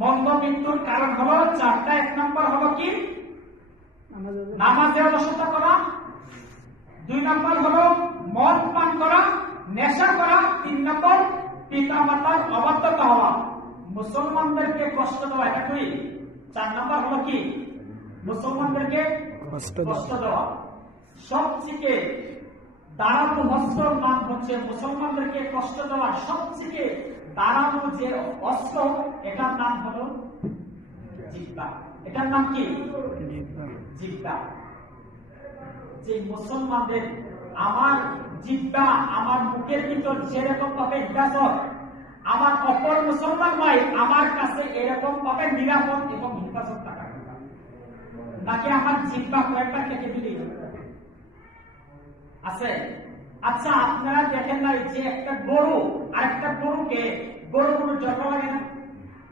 মন্দ মৃত্যুর কারণ হলো চারটা। এক নম্বর হলো কি? নামাজে অলসতা করা। 2 নম্বর হলো মদ পান করা, নেশা করা। 3 নম্বর পিতা মাতার অবাধ্যতা হওয়া, মুসলমানদেরকে কষ্ট দেওয়া। এটা কি? 4 নম্বর হলো কি? মুসলমানদেরকে কষ্ট দেওয়া। সবথেকে দাঁড়ানো অস্ত্রের নাম হচ্ছে মুসলমানদেরকে কষ্ট দেওয়ার সবথেকে দাঁড়ানো যে অস্ত্র, এটার নাম হলো জিহ্বা। এটার নাম কি? জিহ্বা। যে মুসলমানদের আমার জিহ্বা আমার মুখের ভিতর যেরকম ভাবে হেফাজত, আমার অপর মুসলমান ভাই আমার কাছে এরকম ভাবে নিরাপদ এবং হেফাজত থাকা, নাকি আমার জিহ্বা কয়েকটা কেটে দিলেই আছে? আচ্ছা, আপনারা দেখেন নাই যে একটা গরু আর একটা গরুকে গরুর জন্ম লাগে না?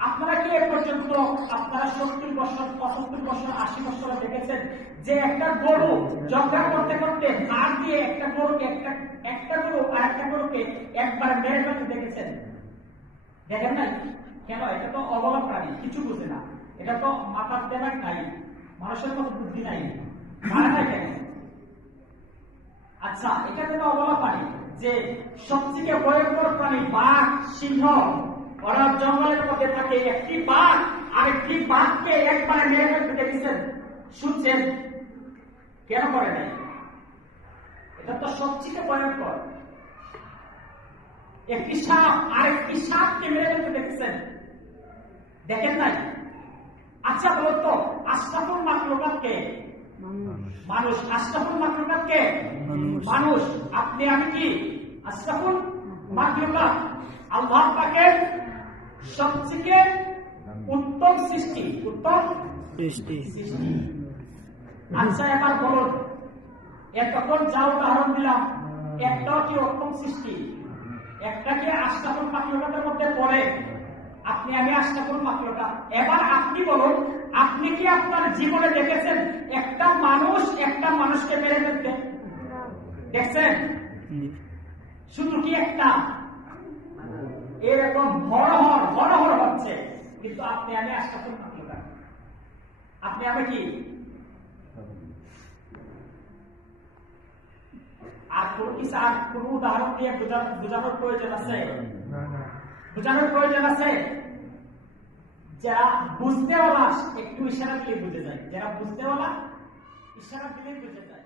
আপনারা কি এ পর্যন্ত আপনারা 70 বছর 75 বছর 80 বছর দেখেছেন যে একটা গরু জগা করতে করতে হাত দিয়ে একটা গরুকে একটা গরু আর একটা গরুকে একবার মেরে ফেলতে দেখেছেন? দেখেন নাই কেন? এটা তো অবলা প্রাণী, কিছু বুঝে না। এটা তো মাথার দেবার নাই, মানুষের মতো বুদ্ধি নাই, মারা নাই কেন? আচ্ছা, এটা তো অবলা প্রাণী। যে সবথেকে ভয়ঙ্কর প্রাণী বাঘ, সিংহ, ওরা জঙ্গলের মধ্যে থাকে। একটি বাঘ আরেকটি বাঘকে একবার মেরে ফেলতে দেখেছেন, শুনছেন? কেন করে নাই? এটা তো সবথেকে ভয়ঙ্কর। একটি সাপ আরেকটি সাপকে মেরে ফেলতে দেখেছেন? দেখেন নাই? আচ্ছা বলতো আশরাফুল মাখলুকাতকে মানুষ। আশরাফুল মাখলুকাতকে মানুষ। আপনি আমি কি আশরাফুল মাখলুকাত? আল্লাহ পাকের সবথেকে উত্তম সৃষ্টি, উত্তম সৃষ্টি। আচ্ছা এবার বলুন, এতক্ষণ যা উদাহরণ দিলাম একটাও কি উত্তম সৃষ্টি? একটা কি আশরাফুল মাখলুকাতের মধ্যে পড়ে? আপনি আমি আশরাফুল মাখলুকাত। এবার আপনি বলুন, আপনি কি আপনার জীবনে দেখেছেন একটা মানুষ একটা মানুষকে মেরে ফেলতে? দেখছেন? শুধু কি একটা? এরকম হরহর হচ্ছে, কিন্তু আপনি আমি আশরাফুল মাখলুকাত। আপনি আমি কি? আর কোন উদাহরণ দিয়ে বোঝানোর প্রয়োজন আছে? বোঝানোর প্রয়োজন আছে? যারা বুঝতেওয়ালা একটু ইশারা দিয়ে বুঝে যায়, যারা বুঝতেওয়ালা ইশারা দিলে বুঝে যায়।